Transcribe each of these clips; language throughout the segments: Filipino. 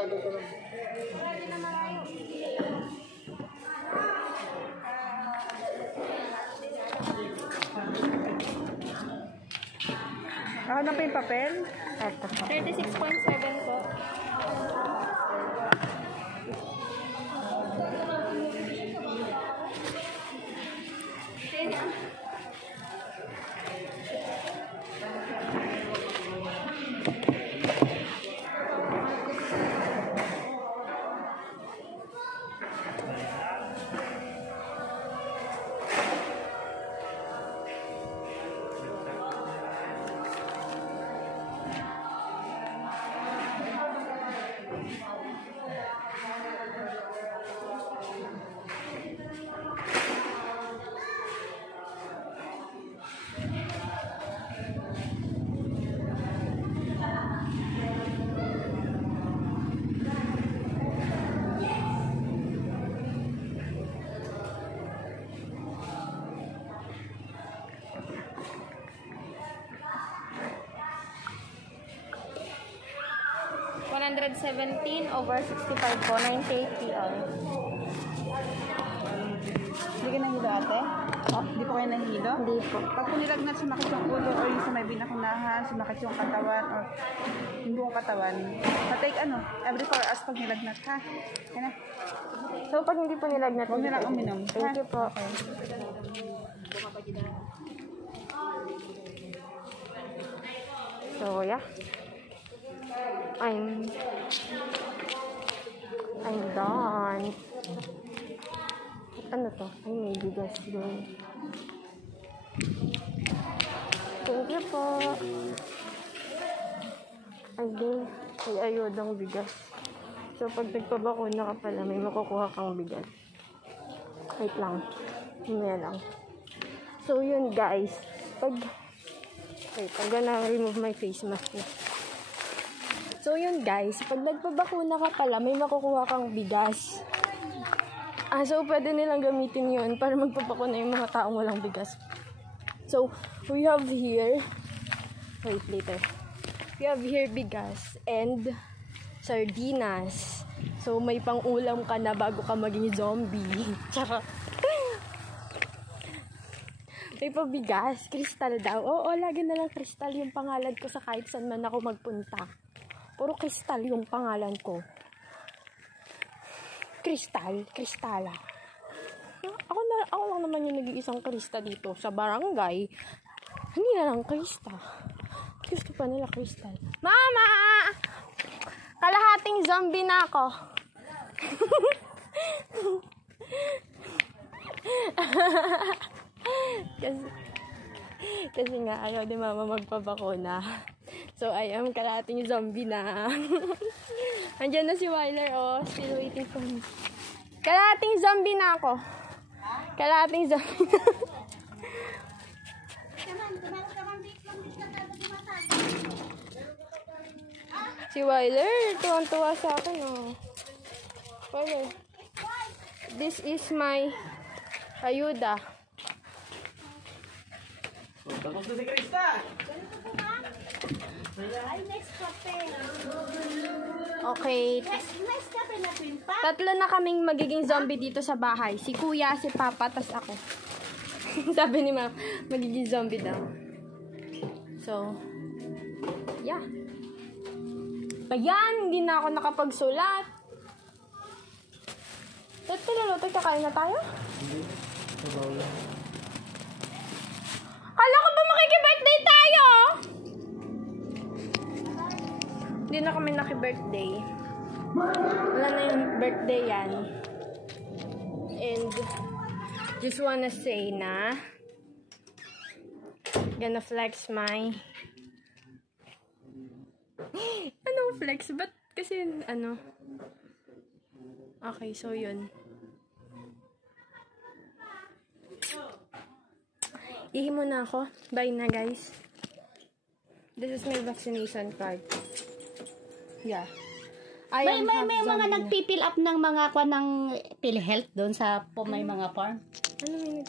Ano na pa yung papel? 36.7 po. $117/65 po, 98 TL. Hindi ka nahilo ate? Oh, hindi po kayo nahilo? Hindi po. Pag po nilagnat, sumakit yung ulo or yung sa may binakunahan, sumakit yung katawan or yung buong katawan, patake every 4 hours pag nilagnat ha. Yan na. So, pag hindi po nilagnat, Huwag nilang uminom. thank you po. Okay. So, yeah. I'm done. Ano to? Ay, may bigas doon. Thank you po. Again, may ayodang bigas. So, pag nagpabakuna ka pala, may makukuha kang bigas. Wait lang. Mamaya lang. So, yun guys. Wait, I'm gonna remove my face mask na. So, yun guys. Pag nagpabakuna ka pala, may makukuha kang bigas. So, pwede nilang gamitin yun para magpapakuna yung mga taong walang bigas. So, we have here, wait, later. We have here bigas and sardinas. So, may pang-ulam ka na bago ka maging zombie. Tsaka, may pabigas, kristal daw. Oo, lagi na lang kristal yung pangalan ko sa kahit saan man ako magpunta. Puro kristal yung pangalan ko. Kristala. Ako lang naman yung nag-iisang krista dito sa barangay. Hindi na lang krista. Gusto pa nila kristal. Mama! Kalahating zombie na ako. kasi nga ayaw di mama magpabakuna. So I am kalahating zombie na. Andiyan na si Wyler, still waiting for me. Kalahating zombie na ako. Kalahating zombie na. Si Wyler, tuwang-tuwa sa akin, Wyler, this is my ayuda. Tapos na si Krista! Ay, next cafe. Okay. Next cafe na twin pa. Tatlo na kaming magiging zombie dito sa bahay. Si Kuya, si Papa, tas ako. Sabi ni Ma'am, magiging zombie daw. So, yeah. Ayan, hindi na ako nakapagsulat. Luluto, kakain na tayo? Kala ko ba makiki-birthday tayo? Hindi na kami naki-birthday. Wala na yung birthday yan. And just wanna say na gonna flex my anong flex? Ba't kasi okay, so yun. Ihi muna ako. Bye na guys. This is my vaccination card. Yeah. May mga nagpipil up ng mga ng PhilHealth doon sa may mga farm. Ano may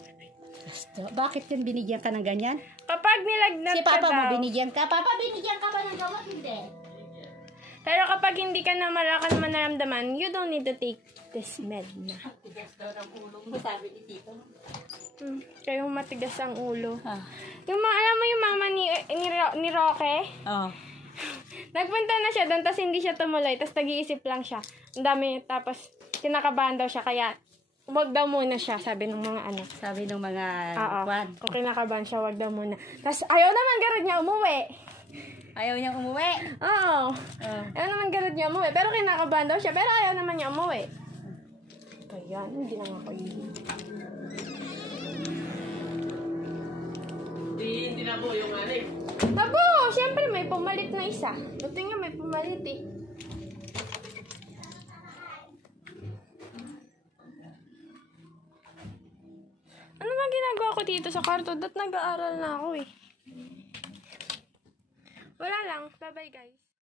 Bakit yun binigyan ka ng ganyan? Kapag nilagnat Si ka Papa daw. mo binigyan ka? Papa, binigyan ka ba ng gamot? Hindi. Pero kapag kapag hindi ka na manaramdaman, you don't need to take this med na. Sabi ni Tito. Kaya matigas ang ulo. Ah. Alam mo yung mama ni Roque? Oh. Nagpunta na siya doon, tapos hindi siya tumuloy, tapos nag-iisip lang siya. Ang dami, tapos kinakabahan daw siya, kaya wag daw muna siya, sabi ng mga ano. Sabi ng mga Oo, kwan. kung kinakabahan siya, wag daw muna. Tapos ayaw naman garod niya umuwi. Ayaw niyang umuwi. Oo. Oh. Ayaw naman garod niya umuwi, pero kinakabahan daw siya, pero ayaw naman niya umuwi. Kaya, hindi lang ako yun. Hindi na po yung anik. Tabo! Siyempre, may pumalit na isa. Buti nga may pumalit eh. Ano ba ginagawa ko dito sa kwarto? Nag-aaral na ako eh. Wala lang. Bye-bye guys.